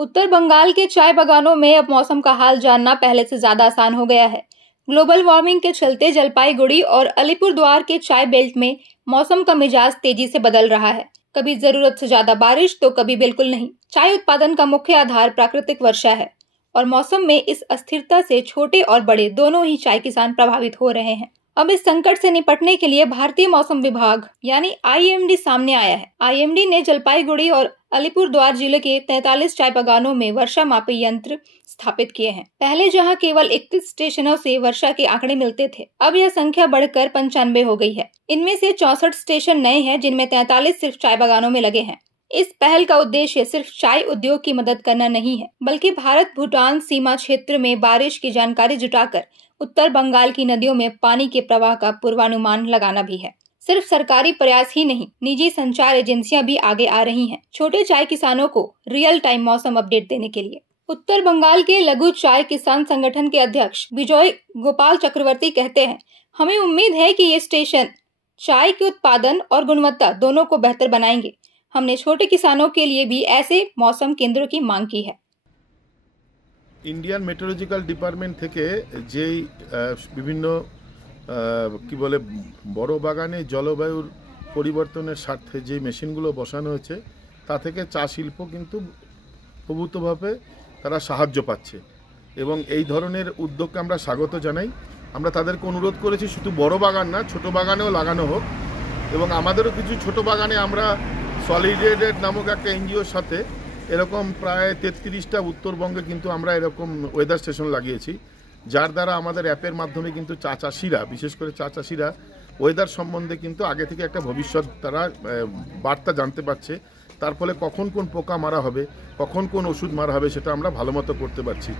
उत्तर बंगाल के चाय बागानों में अब मौसम का हाल जानना पहले से ज्यादा आसान हो गया है। ग्लोबल वार्मिंग के चलते जलपाईगुड़ी और अलीपुरद्वार के चाय बेल्ट में मौसम का मिजाज तेजी से बदल रहा है। कभी जरूरत से ज्यादा बारिश तो कभी बिल्कुल नहीं। चाय उत्पादन का मुख्य आधार प्राकृतिक वर्षा है और मौसम में इस अस्थिरता से छोटे और बड़े दोनों ही चाय किसान प्रभावित हो रहे हैं। अब इस संकट से निपटने के लिए भारतीय मौसम विभाग यानी आईएमडी सामने आया है। आईएमडी ने जलपाईगुड़ी और अलीपुरद्वार जिले के 43 चाय बागानों में वर्षा मापी यंत्र स्थापित किए हैं। पहले जहां केवल 31 स्टेशनों से वर्षा के आंकड़े मिलते थे, अब यह संख्या बढ़कर 95 हो गई है। इनमें से 64 स्टेशन नए हैं, जिनमें 43 सिर्फ चाय बागानों में लगे हैं। इस पहल का उद्देश्य सिर्फ चाय उद्योग की मदद करना नहीं है, बल्कि भारत भूटान सीमा क्षेत्र में बारिश की जानकारी जुटाकर उत्तर बंगाल की नदियों में पानी के प्रवाह का पूर्वानुमान लगाना भी है। सिर्फ सरकारी प्रयास ही नहीं, निजी संचार एजेंसियां भी आगे आ रही हैं, छोटे चाय किसानों को रियल टाइम मौसम अपडेट देने के लिए। उत्तर बंगाल के लघु चाय किसान संगठन के अध्यक्ष विजय गोपाल चक्रवर्ती कहते हैं, हमें उम्मीद है कि ये स्टेशन चाय के उत्पादन और गुणवत्ता दोनों को बेहतर बनाएंगे। हमने छोटे किसानों के लिए भी ऐसे मौसम केंद्रों की मांग की है। इंडियन मेट्रोलॉजिकल डिपार्टमेंट থেকে যেই বিভিন্ন কি বলে বড় বাগানে জলবায়ুর পরিবর্তনের স্বার্থে যে মেশিনগুলো বসানো হয়েছে তা থেকে চা শিল্প কিন্তু প্রভূতভাবে তারা সাহায্য পাচ্ছে এবং এই ধরনের উদ্যোগকে আমরা স্বাগত জানাই। আমরা তাদেরকে অনুরোধ করেছি শুধু বড় বাগান না, ছোট বাগানেও লাগানো হোক এবং আমাদেরও কিছু ছোট বাগানে আমরা সলিডেটেড নামক একটা এনজিওর সাথে এরকম প্রায় 33টা উত্তরবঙ্গে কিন্তু আমরা এরকম ওয়েদার স্টেশন লাগিয়েছি, যার দ্বারা আমাদের অ্যাপের মাধ্যমে কিন্তু চা চাষিরা, বিশেষ করে চা চাষিরা ওয়েদার সম্বন্ধে কিন্তু আগে থেকে একটা ভবিষ্যৎ তারা বার্তা জানতে পারছে। তার ফলে কখন কোন পোকা মারা হবে, কখন কোন ওষুধ মারা হবে সেটা আমরা ভালো মতো করতে পারছি।